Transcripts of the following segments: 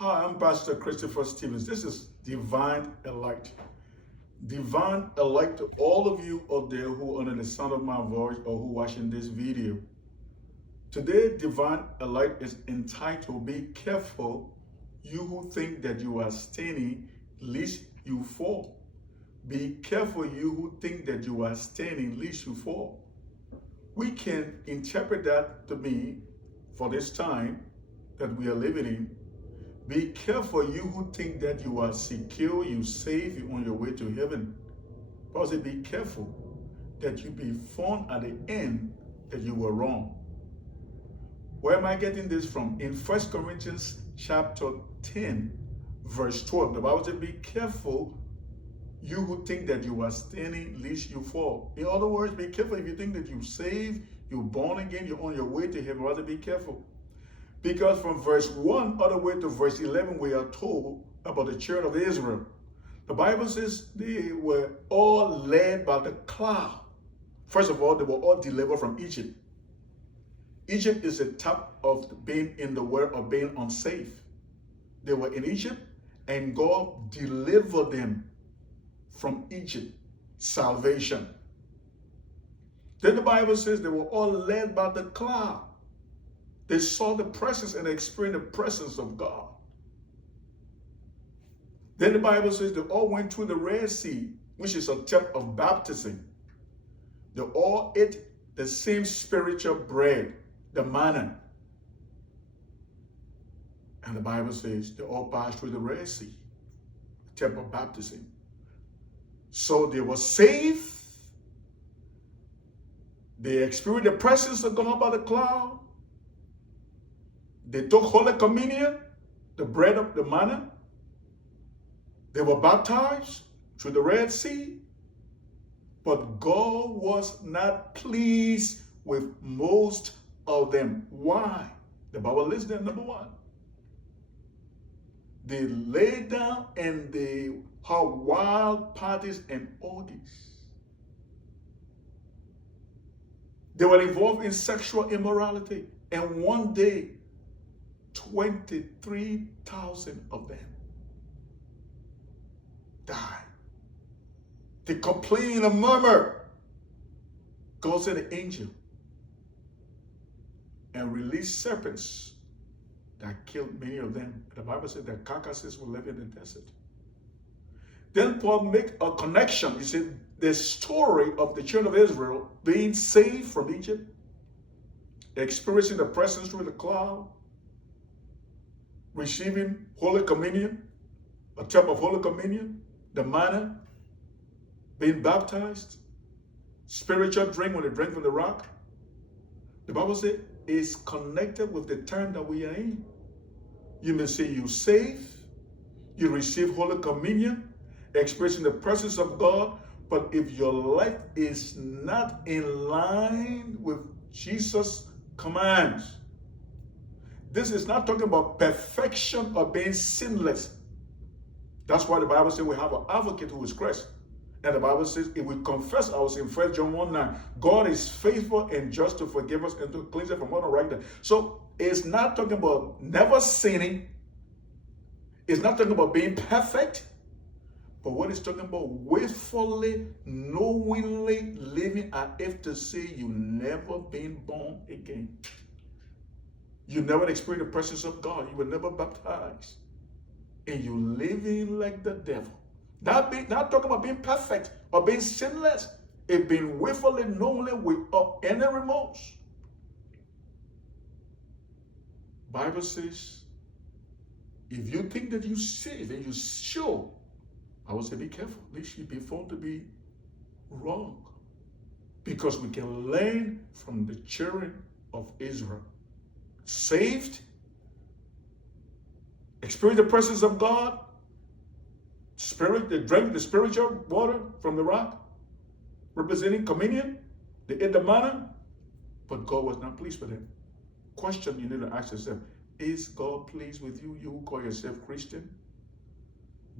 Hi, I'm Pastor Christopher Stevens. This is Divine Elect. Divine Elect to all of you out there who are under the sound of my voice or who are watching this video. Today, Divine Elect is entitled, Be Careful, You Who Think That You Are Standing, Lest You Fall. Be careful, you who think that you are standing, lest you fall. We can interpret that to mean, for this time that we are living in, be careful, you who think that you are secure, you safe, you're on your way to heaven. Paul said, be careful that you be found at the end that you were wrong. Where am I getting this from? In 1 Corinthians chapter 10, verse 12, the Bible said, be careful, you who think that you are standing, lest you fall. In other words, be careful if you think that you're saved, you're born again, you're on your way to heaven. Rather, be careful. Because from verse 1 all the way to verse 11, we are told about the children of Israel. The Bible says they were all led by the cloud. First of all, they were all delivered from Egypt. Egypt is a type of being in the world of being unsafe. They were in Egypt, and God delivered them from Egypt, salvation. Then the Bible says they were all led by the cloud. They saw the presence and experienced the presence of God. Then the Bible says they all went through the Red Sea, which is a type of baptism. They all ate the same spiritual bread, the manna. And the Bible says they all passed through the Red Sea, a type of baptism. So they were saved. They experienced the presence of God by the cloud. They took Holy Communion, the bread of the manna. They were baptized through the Red Sea. But God was not pleased with most of them. Why? The Bible lists them, number one. They lay down and they had wild parties and orgies. They were involved in sexual immorality. And one day, 23,000 of them died. They complained and murmured. God sent an angel and released serpents that killed many of them. The Bible said that carcasses were left in the desert. Then Paul made a connection. He said the story of the children of Israel being saved from Egypt, experiencing the presence through the cloud, receiving Holy Communion, a type of Holy Communion, the manna, being baptized, spiritual drink when they drink from the rock. The Bible says it's connected with the time that we are in. You may say you saved, you receive Holy Communion, experiencing the presence of God, but if your life is not in line with Jesus' commands, this is not talking about perfection or being sinless. That's why the Bible says we have an advocate who is Christ. And the Bible says if we confess our sin, 1 John 1:9, God is faithful and just to forgive us and to cleanse us from all unrighteousness. So it's not talking about never sinning. It's not talking about being perfect. But what it's talking about, willfully, knowingly living as if to say you never been born again. You never experienced the presence of God. You were never baptized. And you living like the devil. Not talking about being perfect or being sinless. It's being willfully, knowingly, without any remorse. Bible says, if you think that you saved and you're sure, I would say be careful, lest you be found to be wrong. Because we can learn from the children of Israel. Saved, experience the presence of God, spirit, they drank the spiritual water from the rock, representing communion. They ate the manna, but God was not pleased with them. Question you need to ask yourself, is God pleased with you, you who call yourself Christian?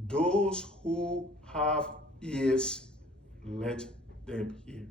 Those who have ears, let them hear.